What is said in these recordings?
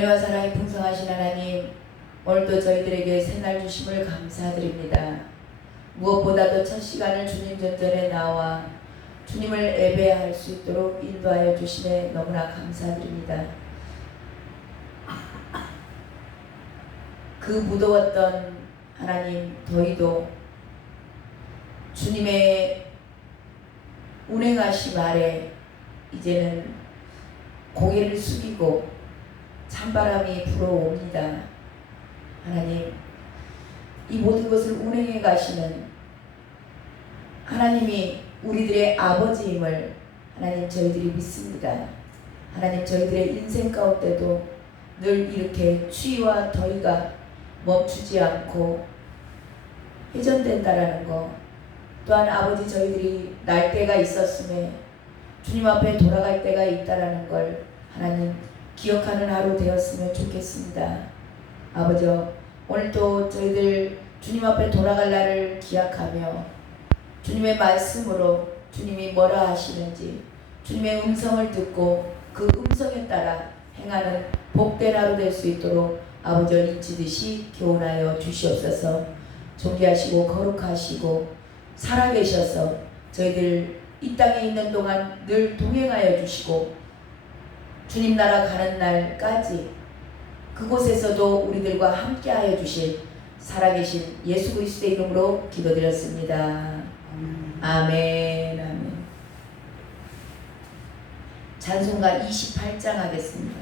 은혜와 사랑이 풍성하신 하나님, 오늘도 저희들에게 새날 주심을 감사드립니다. 무엇보다도 첫 시간을 주님 전전에 나와 주님을 예배할 수 있도록 인도하여 주심에 너무나 감사드립니다. 그 무더웠던 하나님 더위도 주님의 운행하심 아래 이제는 고개를 숙이고 찬바람이 불어옵니다. 하나님, 이 모든 것을 운행해 가시는 하나님이 우리들의 아버지임을 하나님 저희들이 믿습니다. 하나님, 저희들의 인생 가운데도 늘 이렇게 추위와 더위가 멈추지 않고 회전된다라는 것, 또한 아버지 저희들이 날 때가 있었음에 주님 앞에 돌아갈 때가 있다라는 걸 하나님 기억하는 하루 되었으면 좋겠습니다. 아버지, 오늘도 저희들 주님 앞에 돌아갈 날을 기약하며 주님의 말씀으로 주님이 뭐라 하시는지 주님의 음성을 듣고 그 음성에 따라 행하는 복된 하루 될 수 있도록 아버지 인치듯이 교훈하여 주시옵소서. 존귀하시고 거룩하시고 살아계셔서 저희들 이 땅에 있는 동안 늘 동행하여 주시고 주님 나라 가는 날까지 그곳에서도 우리들과 함께하여 주실 살아계신 예수 그리스도의 이름으로 기도드렸습니다. 아멘. 아멘. 찬송가 28장 하겠습니다.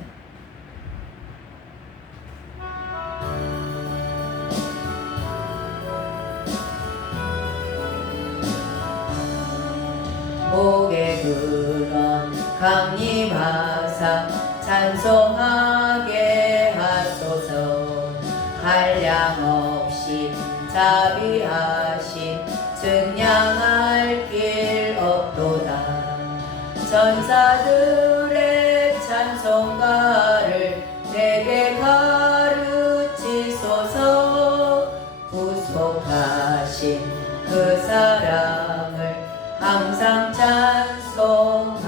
목의 근원 강림하사 찬송하게 하소서. 한량없이 자비하심 증량할 길 없도다. 전사들의 찬송가를 내게 가르치소서. 구속하신 그 사랑을 항상 찬송합니다.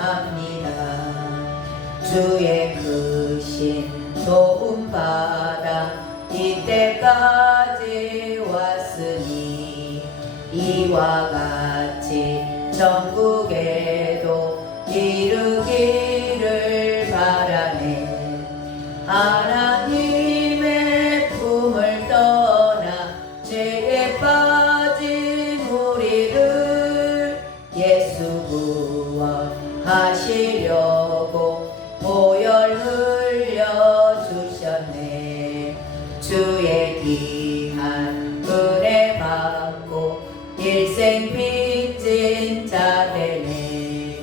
주의 크신 도움받아 이때까지 왔으니 이와 같이 전국에도 이루기를 바라네. 하나님의 품을 떠나 죄에 빠진 우리를 예수 구원하시려고 보혈 흘려주셨네. 주의 귀한 은혜 받고 일생 빚진 자 되네.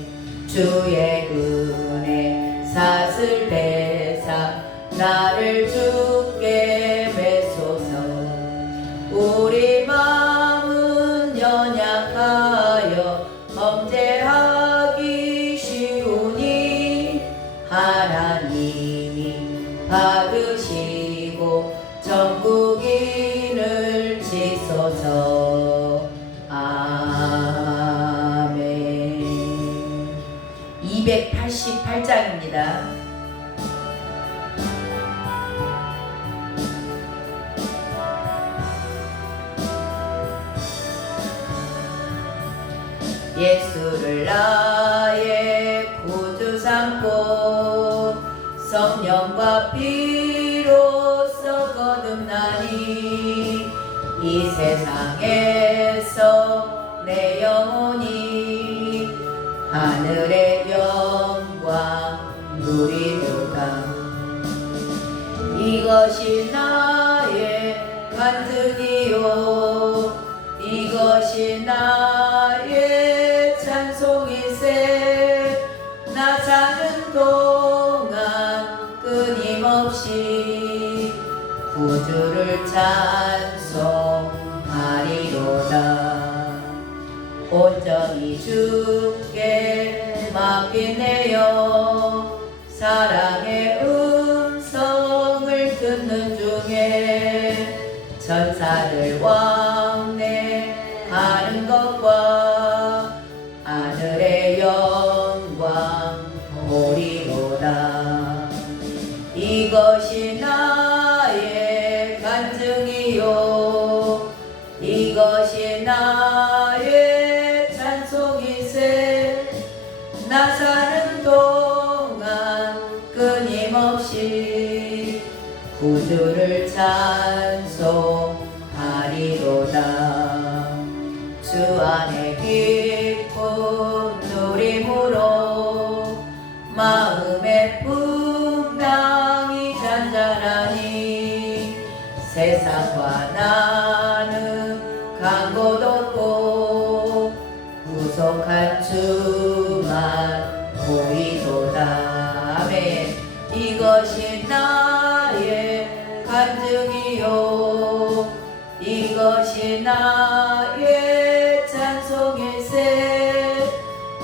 주의 은혜 사슬 내사 나를 주께 매소서. 우리 마음은 연약하여 범죄하기 쉬우니 하나님이 받으시고 전국인을 지소서. 아멘. 288장입니다. 예수를 나의 구주 삼고 성령과 피로써 거듭나니 이 세상에서 내 영혼이 하늘의 영광 누리도다. 이것이 나의 간증이요 이것이 나의 찬송일세. 나 사는 동안 끊임없이 구주를 찬송하리로다. 온전히 주께 맡긴 내 영 사랑의 음성을 듣는 중에 천사들 왕래하는 것과 하늘의 영광 보리로다. 이것이 구주를 찬송하리로다. 주 안에 기쁨 누림으로 마음의 풍랑이 잔잔하니 세상과 나는 간 곳 없고 구속한 주만 보이도다. 아멘. 이것이 나의 간증이요 이것이 나의 찬송일세.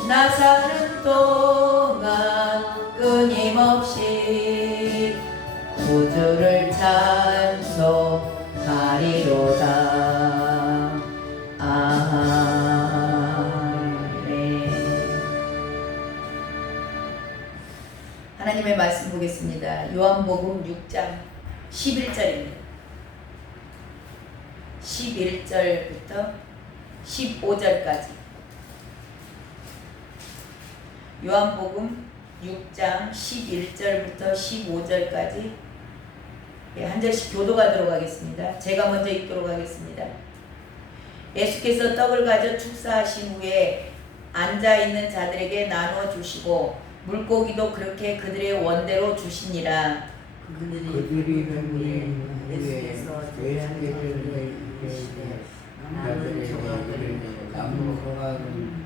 나 사는 동안 끊임없이 구주를 찬송하리로다. 아멘. 하나님의 말씀 보겠습니다. 요한복음 6장 11절입니다. 11절부터 15절까지. 요한복음 6장 11절부터 15절까지 한 절씩 교도하도록 하겠습니다. 제가 먼저 읽도록 하겠습니다. 예수께서 떡을 가져 축사하신 후에 앉아있는 자들에게 나누어 주시고 물고기도 그렇게 그들의 원대로 주시니라. 그들이 배부른 후에 나는 조각을 나무 조각은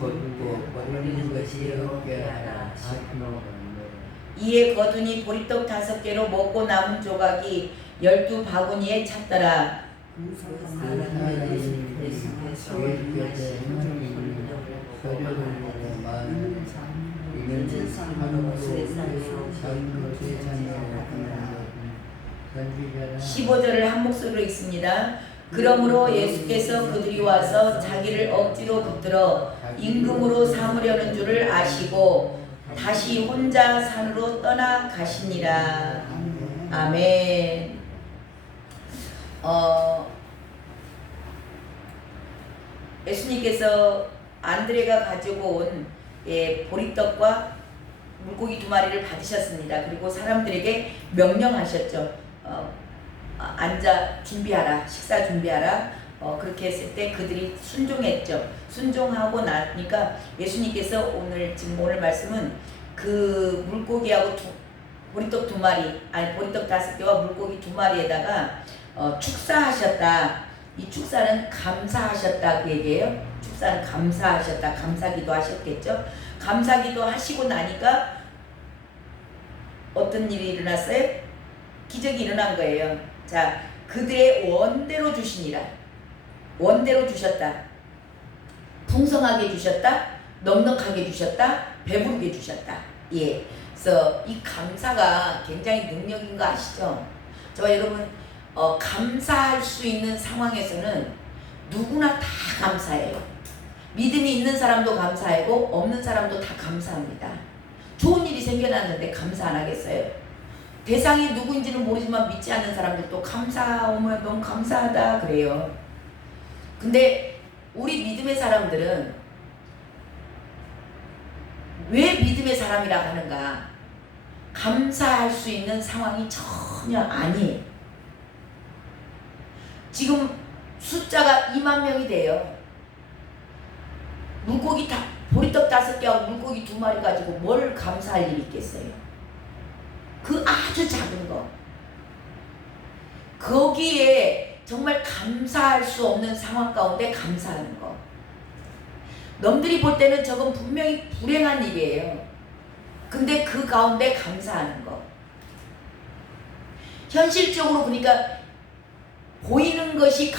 거두고 버리는 것이 없게 하라. 이에 거두니 보리떡 5개로 먹고 남은 조각이 12바구니에 찼더라. (15절을) 한 목소리로 읽습니다. 그러므로 예수께서 그들이 와서 자기를 억지로 붙들어 임금으로 삼으려는 줄을 아시고 다시 혼자 산으로 떠나 가시니라. 아멘. 예수님께서 안드레가 가지고 온 보리떡과 물고기 2마리를 받으셨습니다. 그리고 사람들에게 명령하셨죠. 앉아 준비하라, 식사 준비하라. 그렇게 했을 때 그들이 순종했죠. 순종하고 나니까 예수님께서 오늘 말씀은 그 물고기하고 보리떡 2마리, 아니 보리떡 5개와 물고기 2마리에다가 축사하셨다. 이 축사는 감사하셨다 그 얘기예요. 축사는 감사하셨다. 감사기도 하셨겠죠. 감사기도 하시고 나니까 어떤 일이 일어났어요? 기적이 일어난 거예요. 자, 그들의 원대로 주시니라. 원대로 주셨다. 풍성하게 주셨다. 넉넉하게 주셨다. 배부르게 주셨다. 예. 그래서 이 감사가 굉장히 능력인 거 아시죠? 저와 여러분 감사할 수 있는 상황에서는 누구나 다 감사해요. 믿음이 있는 사람도 감사하고 없는 사람도 다 감사합니다. 좋은 일이 생겨났는데 감사 안 하겠어요? 대상이 누구인지는 모르지만 믿지 않는 사람들도 감사하면 너무 감사하다 그래요. 근데 우리 믿음의 사람들은 왜 믿음의 사람이라 하는가? 감사할 수 있는 상황이 전혀 아니에요. 지금 숫자가 2만 명이 돼요. 물고기 보리떡 5개하고 물고기 2마리 가지고 뭘 감사할 일이 있겠어요? 그 아주 작은 거. 거기에 정말 감사할 수 없는 상황 가운데 감사하는 거. 남들이 볼 때는 저건 분명히 불행한 일이에요. 근데 그 가운데 감사하는 거. 현실적으로 그러니까 보이는 것이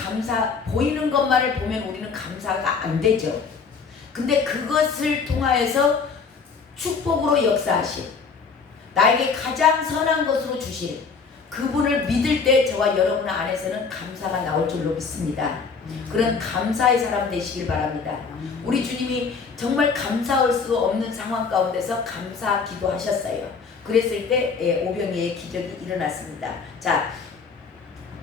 보이는 것만을 보면 우리는 감사가 안 되죠. 근데 그것을 통하여서 축복으로 역사하실, 나에게 가장 선한 것으로 주실 그분을 믿을 때 저와 여러분 안에서는 감사가 나올 줄로 믿습니다. 그런 감사의 사람 되시길 바랍니다. 우리 주님이 정말 감사할 수 없는 상황 가운데서 감사 기도하셨어요. 그랬을 때 오병이의 기적이 일어났습니다. 자,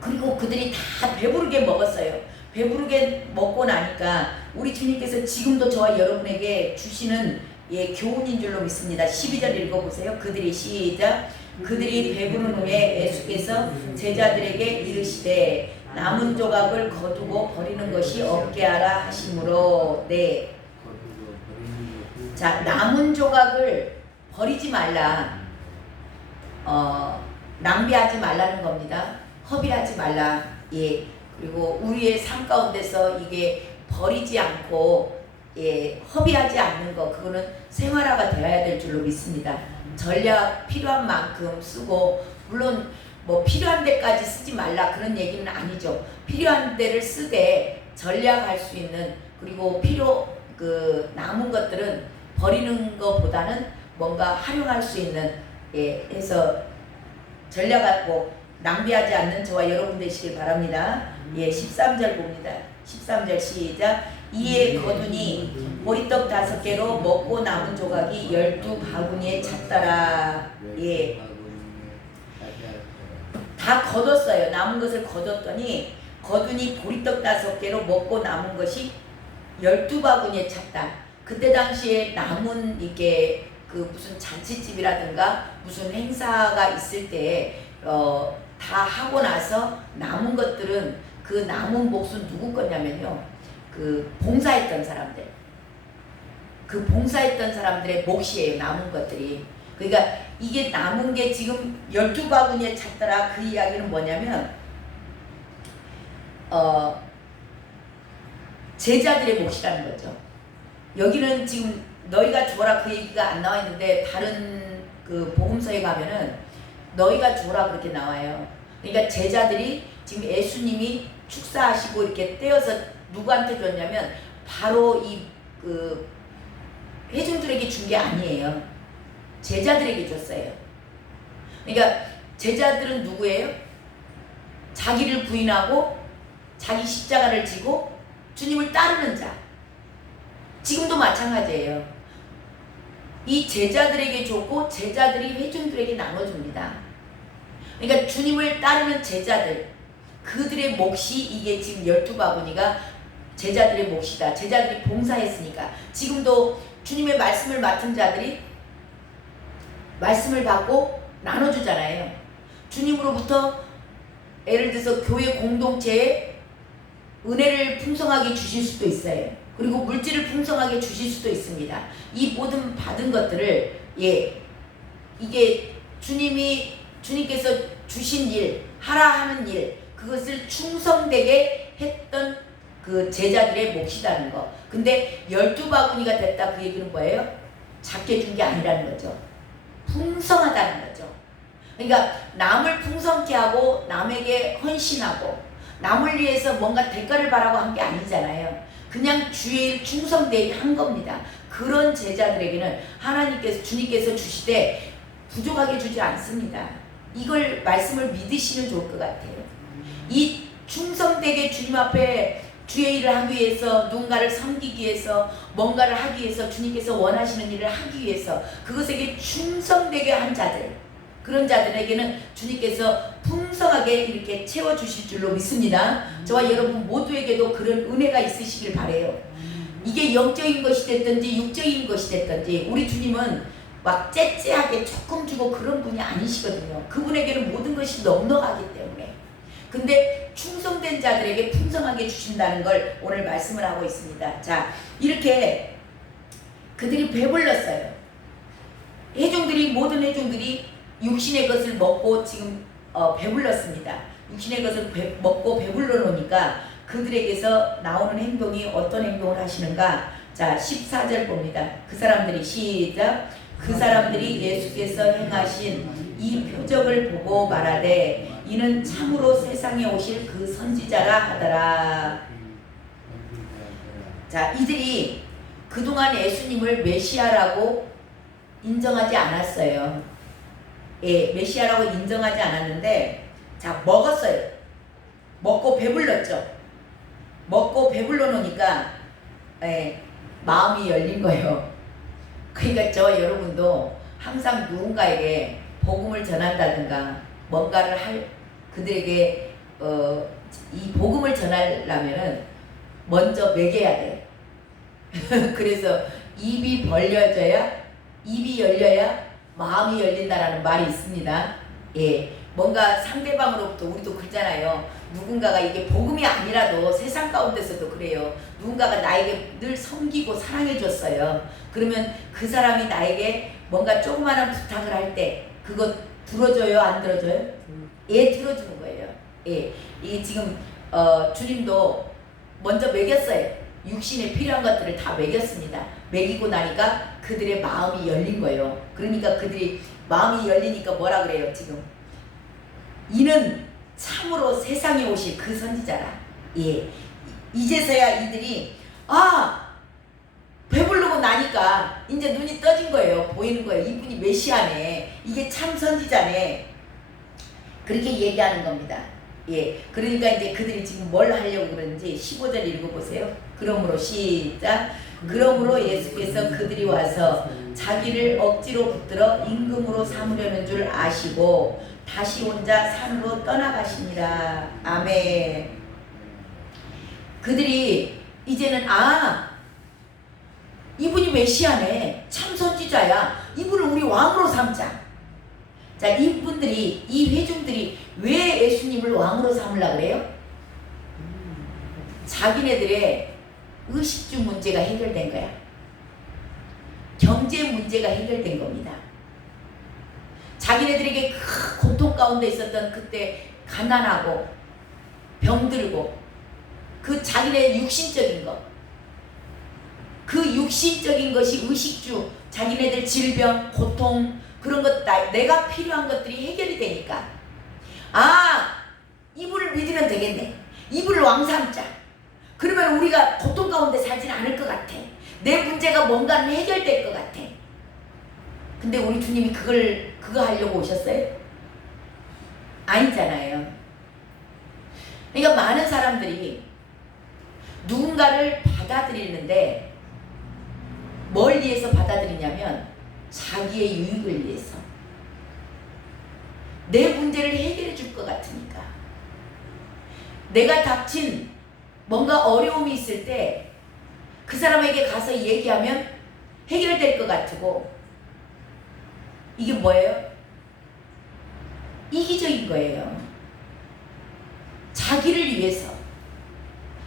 그리고 그들이 다 배부르게 먹었어요. 배부르게 먹고 나니까 우리 주님께서 지금도 저와 여러분에게 주시는 교훈인 줄로 믿습니다. 12절 읽어보세요. 그들이 시작. 그들이 배부른 후에 예수께서 제자들에게 이르시되 남은 조각을 거두고 버리는 것이 없게 하라 하시므로. 네. 자, 남은 조각을 버리지 말라. 낭비하지 말라는 겁니다. 허비하지 말라. 예. 그리고 우리의 삶 가운데서 이게 버리지 않고 허비하지 않는 거, 그거는 생활화가 되어야 될 줄로 믿습니다. 전략 필요한 만큼 쓰고, 물론 뭐 필요한 데까지 쓰지 말라 그런 얘기는 아니죠. 필요한 데를 쓰되 전략할 수 있는, 그리고 남은 것들은 버리는 것보다는 뭔가 활용할 수 있는, 해서 전략하고 낭비하지 않는 저와 여러분 되시길 바랍니다. 13절 봅니다. 13절 시작. 이에 거두니 보리떡 5개로 먹고 남은 조각이 12바구니에 찼더라. 예. 다 거뒀어요. 남은 것을 거뒀더니 거두니 보리떡 5개로 먹고 남은 것이 12바구니에 찼다. 그때 당시에 남은 이게 무슨 잔치집이라든가 무슨 행사가 있을 때 다 하고 나서 남은 것들은 그 남은 몫은 누구 거냐면요, 봉사했던 사람들, 봉사했던 사람들의 몫이에요. 남은 것들이. 그러니까 이게 남은 게 지금 12바구니에 찼더라. 그 이야기는 뭐냐면 제자들의 몫이라는 거죠. 여기는 지금 너희가 주어라 그 얘기가 안 나와 있는데, 다른 복음서에 가면은 너희가 주어라 그렇게 나와요. 그러니까 제자들이 지금 예수님이 축사하시고 이렇게 떼어서 누구한테 줬냐면 바로 이 회중들에게 준 게 아니에요. 제자들에게 줬어요. 그러니까 제자들은 누구예요? 자기를 부인하고 자기 십자가를 지고 주님을 따르는 자. 지금도 마찬가지예요. 이 제자들에게 줬고 제자들이 회중들에게 나눠줍니다. 그러니까 주님을 따르는 제자들, 그들의 몫이 이게 지금 12바구니가 제자들의 몫이다. 제자들이 봉사했으니까. 지금도 주님의 말씀을 맡은 자들이 말씀을 받고 나눠주잖아요. 주님으로부터 예를 들어서 교회 공동체에 은혜를 풍성하게 주실 수도 있어요. 그리고 물질을 풍성하게 주실 수도 있습니다. 이 모든 받은 것들을 이게 주님께서 주신 일, 하라 하는 일, 그것을 충성되게 했던 그 제자들의 몫이라는 거. 근데 12바구니가 됐다, 그 얘기는 뭐예요? 작게 준 게 아니라는 거죠. 풍성하다는 거죠. 그러니까 남을 풍성케 하고 남에게 헌신하고 남을 위해서 뭔가 대가를 바라고 한 게 아니잖아요. 그냥 주의 일 충성되게 한 겁니다. 그런 제자들에게는 주님께서 주시되 부족하게 주지 않습니다. 이걸 말씀을 믿으시면 좋을 것 같아요. 이 충성되게 주님 앞에 주의 일을 하기 위해서, 누군가를 섬기기 위해서, 뭔가를 하기 위해서, 주님께서 원하시는 일을 하기 위해서 그것에게 충성되게 한 자들, 그런 자들에게는 주님께서 풍성하게 이렇게 채워주실 줄로 믿습니다. 저와 여러분 모두에게도 그런 은혜가 있으시길 바라요. 이게 영적인 것이 됐든지 육적인 것이 됐든지 우리 주님은 막 째째하게 조금 주고 그런 분이 아니시거든요. 그분에게는 모든 것이 넉넉하기 때문에. 근데 충성된 자들에게 풍성하게 주신다는 걸 오늘 말씀을 하고 있습니다. 자, 이렇게 그들이 배불렀어요. 모든 회중들이 육신의 것을 먹고 지금 배불렀습니다. 육신의 것을 먹고 배불러 놓으니까 그들에게서 나오는 행동이 어떤 행동을 하시는가? 자, 14절 봅니다. 그 사람들이 시작. 그 사람들이 예수께서 행하신 이 표적을 보고 말하되 이는 참으로 세상에 오실 그 선지자라 하더라. 자, 이들이 그동안 예수님을 메시아라고 인정하지 않았어요. 메시아라고 인정하지 않았는데, 자, 먹었어요. 먹고 배불렀죠. 먹고 배불러 놓으니까 마음이 열린 거예요. 그러니까 저와 여러분도 항상 누군가에게 복음을 전한다든가 뭔가를 그들에게 이 복음을 전하려면은 먼저 먹여야 돼. 그래서 입이 열려야 마음이 열린다라는 말이 있습니다. 예, 뭔가 상대방으로부터 우리도 그러잖아요. 누군가가 이게 복음이 아니라도 세상 가운데서도 그래요. 누군가가 나에게 늘 섬기고 사랑해 줬어요. 그러면 그 사람이 나에게 뭔가 조그마한 부탁을 할 때 그거 들어줘요, 안 들어줘요? 예, 들어주는 거예요. 예, 이 지금 주님도 먼저 먹였어요. 육신에 필요한 것들을 다 먹였습니다. 먹이고 나니까 그들의 마음이 열린 거예요. 그러니까 그들이 마음이 열리니까 뭐라 그래요 지금? 이는 참으로 세상에 오실 그 선지자라. 예, 이제서야 이들이 배부르고 나니까 이제 눈이 떠진 거예요. 보이는 거예요. 이분이 메시아네. 이게 참 선지자네. 그렇게 얘기하는 겁니다. 예, 그러니까 이제 그들이 지금 뭘 하려고 그러는지 15절 읽어보세요. 그러므로 시작. 그러므로 예수께서 그들이 와서 자기를 억지로 붙들어 임금으로 삼으려는 줄 아시고 다시 혼자 산으로 떠나가시니라. 아멘. 그들이 이제는 이분이 메시아네. 참 선지자야. 이분을 우리 왕으로 삼자. 자, 이분들이, 이 회중들이 왜 예수님을 왕으로 삼으려고 그래요? 자기네들의 의식주 문제가 해결된 거야. 경제 문제가 해결된 겁니다. 자기네들에게 큰 고통 가운데 있었던 그때 가난하고 병들고 그 자기네 육신적인 것, 그 육신적인 것이 의식주, 자기네들 질병, 고통 그런 것, 내가 필요한 것들이 해결이 되니까 이분을 믿으면 되겠네. 이분을 왕 삼자. 그러면 우리가 고통 가운데 살지는 않을 것 같아. 내 문제가 뭔가는 해결될 것 같아. 근데 우리 주님이 그거 하려고 오셨어요? 아니잖아요. 그러니까 많은 사람들이 누군가를 받아들이는데 뭘 위해서 받아들이냐면 자기의 유익을 위해서. 내 문제를 해결해 줄 것 같으니까. 내가 닥친 뭔가 어려움이 있을 때 그 사람에게 가서 얘기하면 해결될 것 같고, 이게 뭐예요? 이기적인 거예요. 자기를 위해서,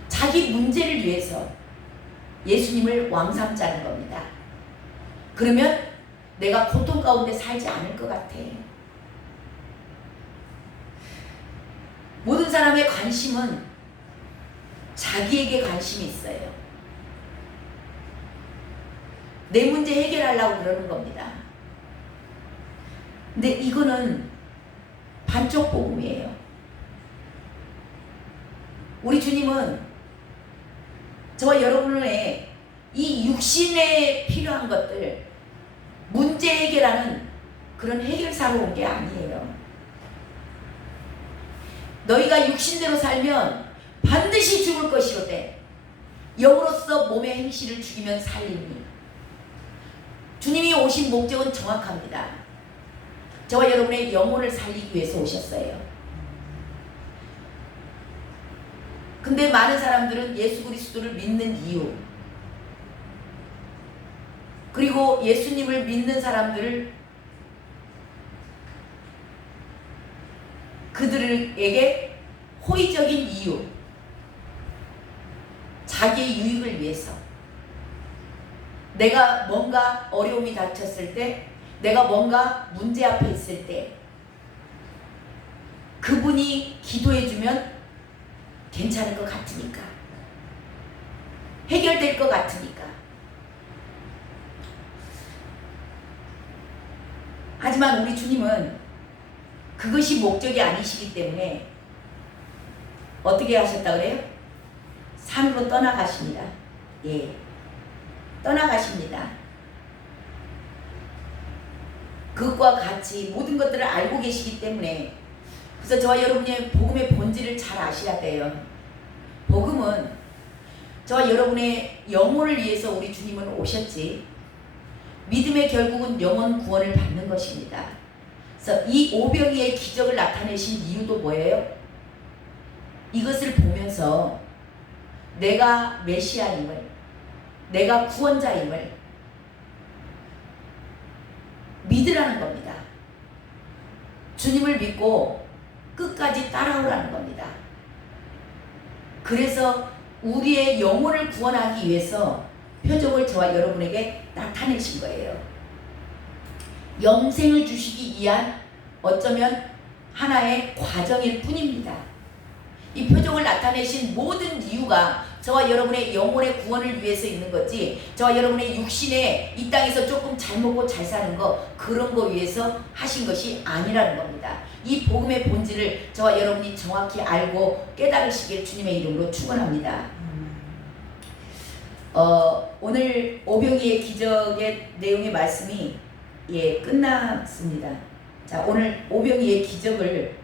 자기 문제를 위해서 예수님을 왕 삼자는 겁니다. 그러면 내가 고통 가운데 살지 않을 것 같아. 모든 사람의 관심은 자기에게 관심이 있어요. 내 문제 해결하려고 그러는 겁니다. 근데 이거는 반쪽 복음이에요. 우리 주님은 저와 여러분의 이 육신에 필요한 것들 문제 해결하는 그런 해결사로 온 게 아니에요. 너희가 육신대로 살면 반드시 죽을 것이로되 영으로서 몸의 행실을 죽이면 살리니. 주님이 오신 목적은 정확합니다. 저와 여러분의 영혼을 살리기 위해서 오셨어요. 근데 많은 사람들은 예수 그리스도를 믿는 이유, 그리고 예수님을 믿는 사람들을 그들에게 호의적인 이유, 자기의 유익을 위해서, 내가 뭔가 어려움이 닥쳤을 때, 내가 뭔가 문제 앞에 있을 때 그분이 기도해주면 괜찮을 것 같으니까, 해결될 것 같으니까. 하지만 우리 주님은 그것이 목적이 아니시기 때문에 어떻게 하셨다 그래요? 산으로 떠나가십니다. 예, 떠나가십니다. 그것과 같이 모든 것들을 알고 계시기 때문에, 그래서 저와 여러분의 복음의 본질을 잘 아셔야 돼요. 복음은 저와 여러분의 영혼을 위해서 우리 주님은 오셨지, 믿음의 결국은 영혼 구원을 받는 것입니다. 그래서 이 오병이의 기적을 나타내신 이유도 뭐예요? 이것을 보면서 내가 메시아임을, 내가 구원자임을, 믿으라는 겁니다. 주님을 믿고 끝까지 따라오라는 겁니다. 그래서 우리의 영혼을 구원하기 위해서 표적을 저와 여러분에게 나타내신 거예요. 영생을 주시기 위한 어쩌면 하나의 과정일 뿐입니다. 이 표적을 나타내신 모든 이유가 저와 여러분의 영혼의 구원을 위해서 있는 거지, 저와 여러분의 육신에 이 땅에서 조금 잘 먹고 잘 사는 거, 그런 거 위해서 하신 것이 아니라는 겁니다. 이 복음의 본질을 저와 여러분이 정확히 알고 깨달으시길 주님의 이름으로 축원합니다. 오늘 오병이의 기적의 내용의 말씀이 끝났습니다. 자, 오늘 오병이의 기적을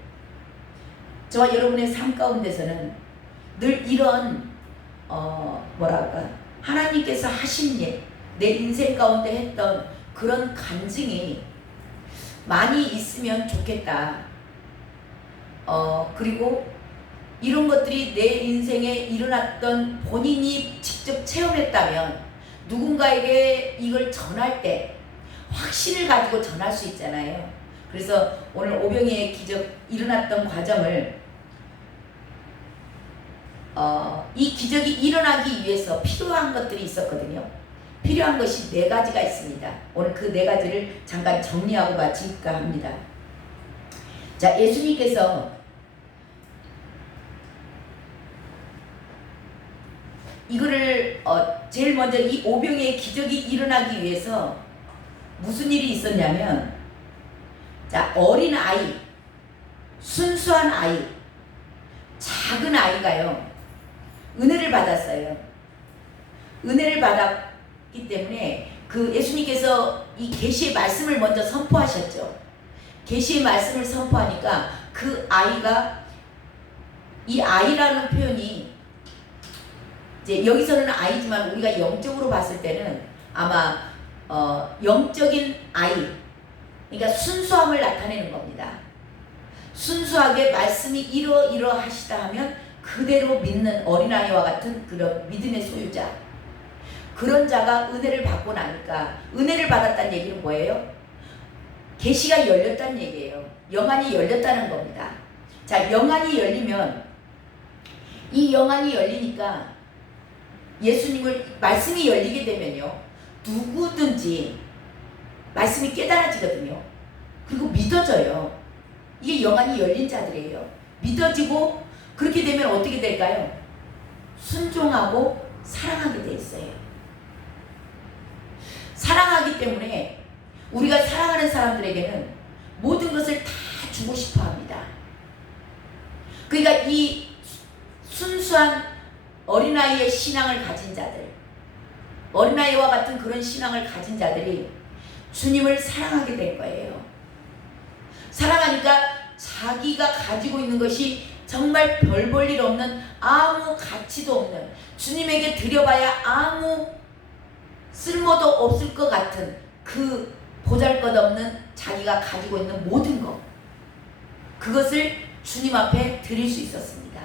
저와 여러분의 삶 가운데서는 늘 이런 하나님께서 하신 일, 내 인생 가운데 했던 그런 간증이 많이 있으면 좋겠다. 그리고 이런 것들이 내 인생에 일어났던 본인이 직접 체험했다면 누군가에게 이걸 전할 때 확신을 가지고 전할 수 있잖아요. 그래서 오늘 오병이의 기적 일어났던 과정을 이 기적이 일어나기 위해서 필요한 것들이 있었거든요. 필요한 것이 4가지가 있습니다. 오늘 그 4가지를 잠깐 정리하고 마칠까 합니다. 자, 예수님께서 이거를 제일 먼저 이 오병이의 기적이 일어나기 위해서 무슨 일이 있었냐면, 자, 어린 아이, 순수한 아이, 작은 아이가요, 은혜를 받았어요. 은혜를 받았기 때문에 그 예수님께서 이 계시의 말씀을 먼저 선포하셨죠. 계시의 말씀을 선포하니까 그 아이가, 이 아이라는 표현이 이제 여기서는 아이지만 우리가 영적으로 봤을 때는 아마 영적인 아이, 그러니까 순수함을 나타내는 겁니다. 순수하게 말씀이 이러하시다 하면 그대로 믿는 어린아이와 같은 그런 믿음의 소유자, 그런 자가 은혜를 받고 나니까, 은혜를 받았다는 얘기는 뭐예요? 계시가 열렸다는 얘기예요. 영안이 열렸다는 겁니다. 자, 영안이 열리면, 이 영안이 열리니까 예수님을, 말씀이 열리게 되면요, 누구든지 말씀이 깨달아지거든요. 그리고 믿어져요. 이게 영안이 열린 자들이에요. 믿어지고, 그렇게 되면 어떻게 될까요? 순종하고 사랑하게 돼 있어요. 사랑하기 때문에 우리가 사랑하는 사람들에게는 모든 것을 다 주고 싶어 합니다. 그러니까 이 순수한 어린아이의 신앙을 가진 자들, 어린아이와 같은 그런 신앙을 가진 자들이 주님을 사랑하게 될 거예요. 사랑하니까 자기가 가지고 있는 것이 정말 별 볼 일 없는, 아무 가치도 없는, 주님에게 드려봐야 아무 쓸모도 없을 것 같은 그 보잘것없는 자기가 가지고 있는 모든 것, 그것을 주님 앞에 드릴 수 있었습니다.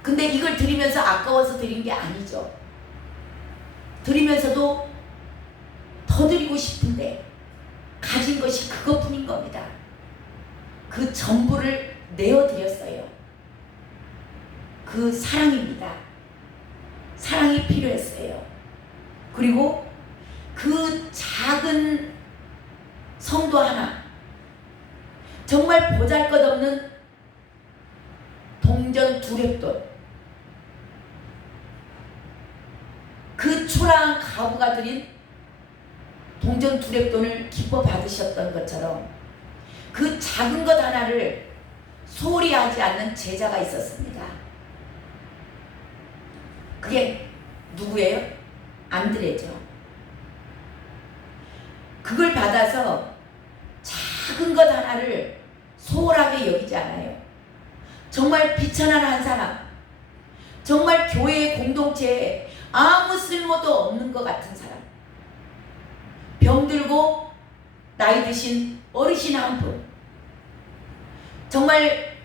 근데 이걸 드리면서 아까워서 드린 게 아니죠. 드리면서도 더 드리고 싶은데 가진 것이 그것뿐인 겁니다. 그 전부를 내어드렸어요. 그 사랑입니다. 사랑이 필요했어요. 그리고 그 작은 성도 하나, 정말 보잘것없는 동전 2렙돈, 그 초라한 가부가 드린 동전 2렙돈을 기뻐 받으셨던 것처럼 그 작은 것 하나를 소홀히 하지 않는 제자가 있었습니다. 그게 누구예요? 안드레죠. 그걸 받아서 작은 것 하나를 소홀하게 여기지 않아요. 정말 비천한 한 사람, 정말 교회의 공동체에 아무 쓸모도 없는 것 같은 사람, 병들고 나이 드신 어르신 한 분, 정말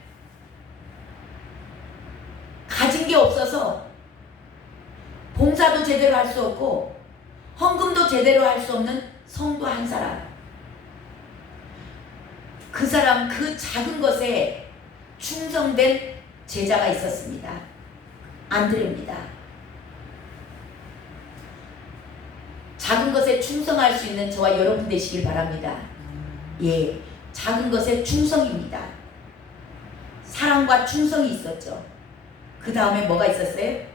가진 게 없어서 봉사도 제대로 할 수 없고 헌금도 제대로 할 수 없는 성도 한 사람. 그 사람 그 작은 것에 충성된 제자가 있었습니다. 안드레입니다. 작은 것에 충성할 수 있는 저와 여러분 되시길 바랍니다. 예, 작은 것에 충성입니다. 사랑과 충성이 있었죠. 그 다음에 뭐가 있었어요?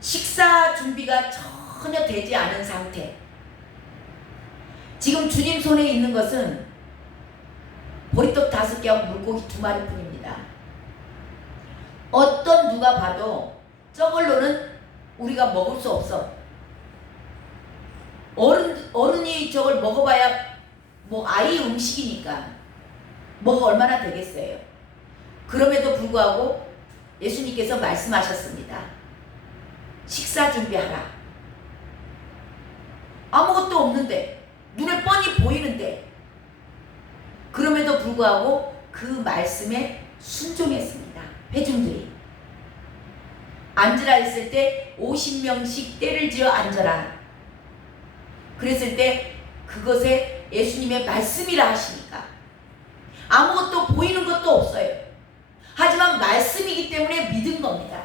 식사 준비가 전혀 되지 않은 상태. 지금 주님 손에 있는 것은 보리떡 5개하고 물고기 2마리 뿐입니다. 어떤 누가 봐도 저걸로는 우리가 먹을 수 없어. 어른이 저걸 먹어봐야 뭐 아이 음식이니까 뭐가 얼마나 되겠어요. 그럼에도 불구하고 예수님께서 말씀하셨습니다. 식사 준비하라. 아무것도 없는데, 눈에 뻔히 보이는데, 그럼에도 불구하고 그 말씀에 순종했습니다. 회중들이 앉으라 했을 때 50명씩 때를 지어 앉아라 그랬을 때 그것에 예수님의 말씀이라 하시니까 아무것도 보이는 것도 없어요. 하지만 말씀이기 때문에 믿은 겁니다.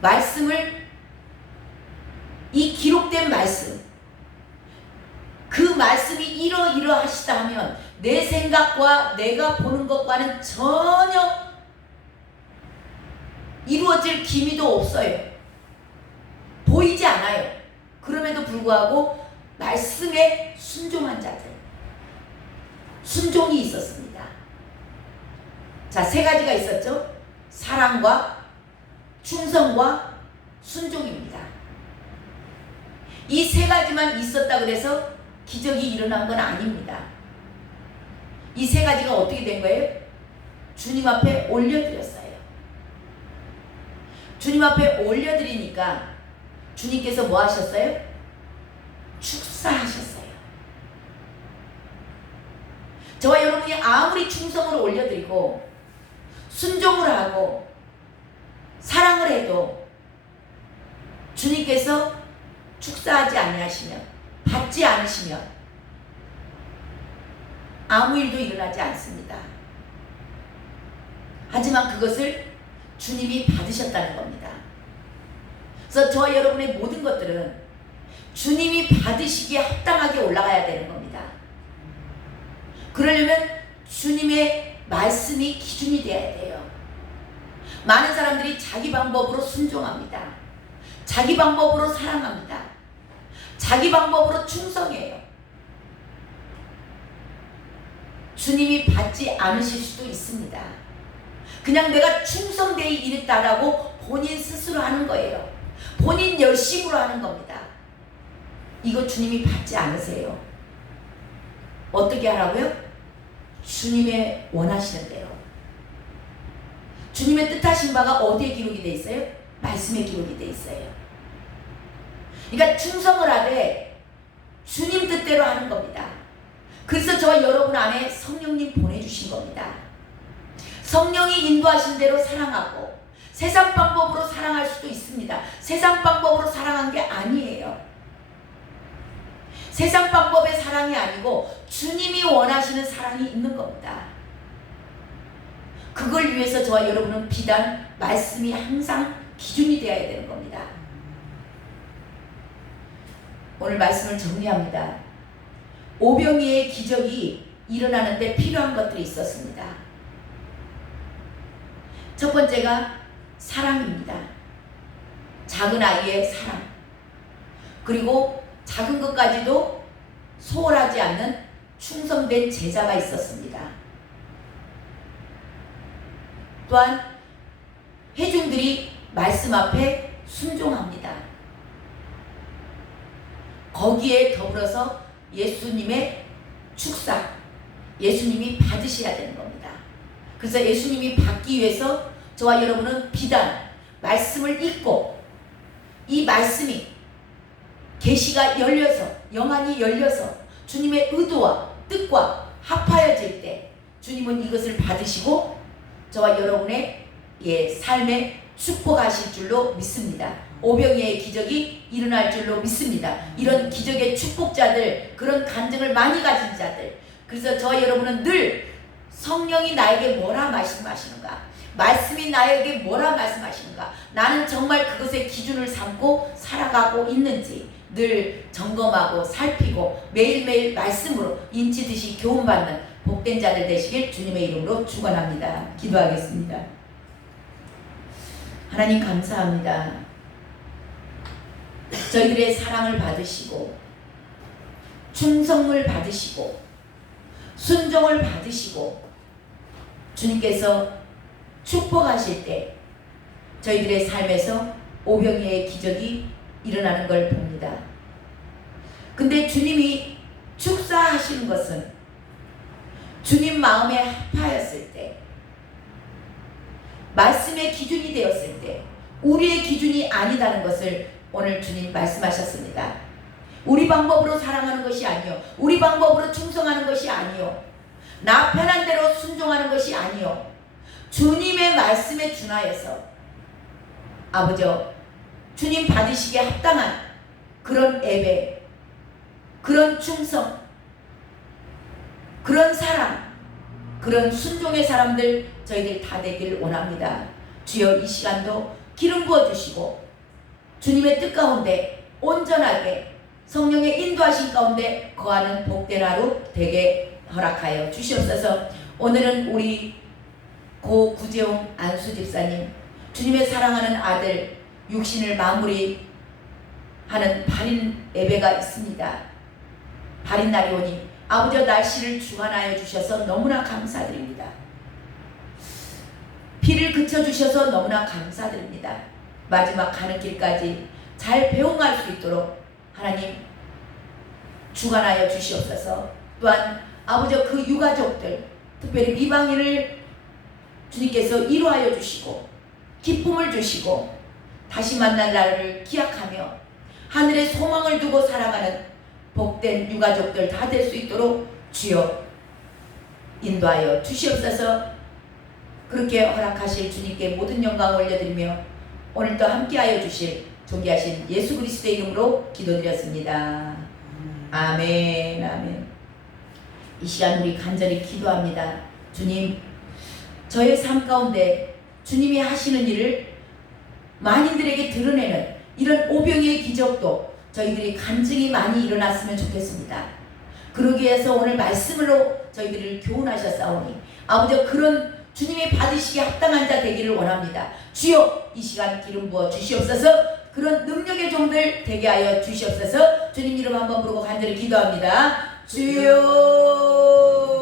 말씀을, 이 기록된 말씀, 그 말씀이 이러이러하시다 하면 내 생각과 내가 보는 것과는 전혀 이루어질 기미도 없어요. 보이지 않아요. 그럼에도 불구하고 말씀에 순종한 자들, 순종이 있었습니다. 자, 3가지가 있었죠. 사랑과 충성과 순종입니다. 이 3가지만 있었다 그래서 기적이 일어난 건 아닙니다. 이 3가지가 어떻게 된 거예요? 주님 앞에 올려드렸어요. 주님 앞에 올려드리니까 주님께서 뭐 하셨어요? 축사하셨어요. 저와 여러분이 아무리 충성을 올려드리고 순종을 하고 사랑을 해도 주님께서 축사하지 아니하시면, 받지 않으시면 아무 일도 일어나지 않습니다. 하지만 그것을 주님이 받으셨다는 겁니다. 그래서 저와 여러분의 모든 것들은 주님이 받으시기에 합당하게 올라가야 되는 겁니다. 그러려면 주님의 말씀이 기준이 되어야 돼요. 많은 사람들이 자기 방법으로 순종합니다. 자기 방법으로 사랑합니다. 자기 방법으로 충성해요. 주님이 받지 않으실 수도 있습니다. 그냥 내가 충성되이 이랬다라고 본인 스스로 하는 거예요. 본인 열심으로 하는 겁니다. 이거 주님이 받지 않으세요. 어떻게 하라고요? 주님의 원하시는 대로. 주님의 뜻하신 바가 어디에 기록이 돼 있어요? 말씀에 기록이 돼 있어요. 그러니까 충성을 하되 주님 뜻대로 하는 겁니다. 그래서 저와 여러분 안에 성령님 보내주신 겁니다. 성령이 인도하신 대로 사랑하고, 세상 방법으로 사랑할 수도 있습니다. 세상 방법으로 사랑한 게 아니에요. 세상 방법의 사랑이 아니고 주님이 원하시는 사랑이 있는 겁니다. 그걸 위해서 저와 여러분은 비단 말씀이 항상 기준이 되어야 되는 겁니다. 오늘 말씀을 정리합니다. 오병이의 기적이 일어나는데 필요한 것들이 있었습니다. 첫 번째가 사랑입니다. 작은 아이의 사랑. 그리고 작은 것까지도 소홀하지 않는 충성된 제자가 있었습니다. 또한 회중들이 말씀 앞에 순종합니다. 거기에 더불어서 예수님의 축사, 예수님이 받으셔야 되는 겁니다. 그래서 예수님이 받기 위해서 저와 여러분은 비단 말씀을 읽고, 이 말씀이 계시가 열려서, 영안이 열려서 주님의 의도와 뜻과 합하여질 때 주님은 이것을 받으시고 저와 여러분의 삶에 축복하실 줄로 믿습니다. 오병이의 기적이 일어날 줄로 믿습니다. 이런 기적의 축복자들, 그런 간증을 많이 가진 자들. 그래서 저 여러분은 늘 성령이 나에게 뭐라 말씀하시는가, 말씀이 나에게 뭐라 말씀하시는가, 나는 정말 그것의 기준을 삼고 살아가고 있는지 늘 점검하고 살피고 매일매일 말씀으로 인치듯이 교훈받는 복된 자들 되시길 주님의 이름으로 축원합니다. 기도하겠습니다. 하나님 감사합니다. 저희들의 사랑을 받으시고 충성을 받으시고 순종을 받으시고 주님께서 축복하실 때 저희들의 삶에서 오병이의 기적이 일어나는 걸 봅니다. 근데 주님이 축사하시는 것은 주님 마음에 합하였을 때, 말씀의 기준이 되었을 때, 우리의 기준이 아니다는 것을 오늘 주님 말씀하셨습니다. 우리 방법으로 사랑하는 것이 아니요, 우리 방법으로 충성하는 것이 아니요, 나 편한 대로 순종하는 것이 아니요, 주님의 말씀에 준하여서 아버지 주님 받으시기에 합당한 그런 예배, 그런 충성, 그런 사랑, 그런 순종의 사람들 저희들 다 되길 원합니다. 주여 이 시간도 기름 부어주시고 주님의 뜻 가운데 온전하게 성령의 인도하신 가운데 거하는 복된 하루 되게 허락하여 주시옵소서. 오늘은 우리 고 구재홍 안수 집사님, 주님의 사랑하는 아들 육신을 마무리하는 발인 예배가 있습니다. 발인 날이 오니 아버지 날씨를 주관하여 주셔서 너무나 감사드립니다. 비를 그쳐주셔서 너무나 감사드립니다. 마지막 가는 길까지 잘 배웅할 수 있도록 하나님 주관하여 주시옵소서. 또한 아버지 그 유가족들, 특별히 미방인을 주님께서 이루하여 주시고 기쁨을 주시고 다시 만날 날을 기약하며 하늘에 소망을 두고 살아가는 복된 유가족들 다 될 수 있도록 주여 인도하여 주시옵소서. 그렇게 허락하실 주님께 모든 영광 올려드리며 오늘도 함께하여 주실 존귀하신 예수 그리스도의 이름으로 기도드렸습니다. 아멘. 아멘. 이 시간 우리 간절히 기도합니다. 주님, 저의 삶 가운데 주님이 하시는 일을 만인들에게 드러내는 이런 오병이의 기적도 저희들이 간증이 많이 일어났으면 좋겠습니다. 그러기 위해서 오늘 말씀으로 저희들을 교훈하셨사오니 아버지 그런 주님이 받으시기에 합당한 자 되기를 원합니다. 주여 이 시간 기름 부어 주시옵소서. 그런 능력의 종들 되게 하여 주시옵소서. 주님 이름 한번 부르고 간절히 기도합니다. 주여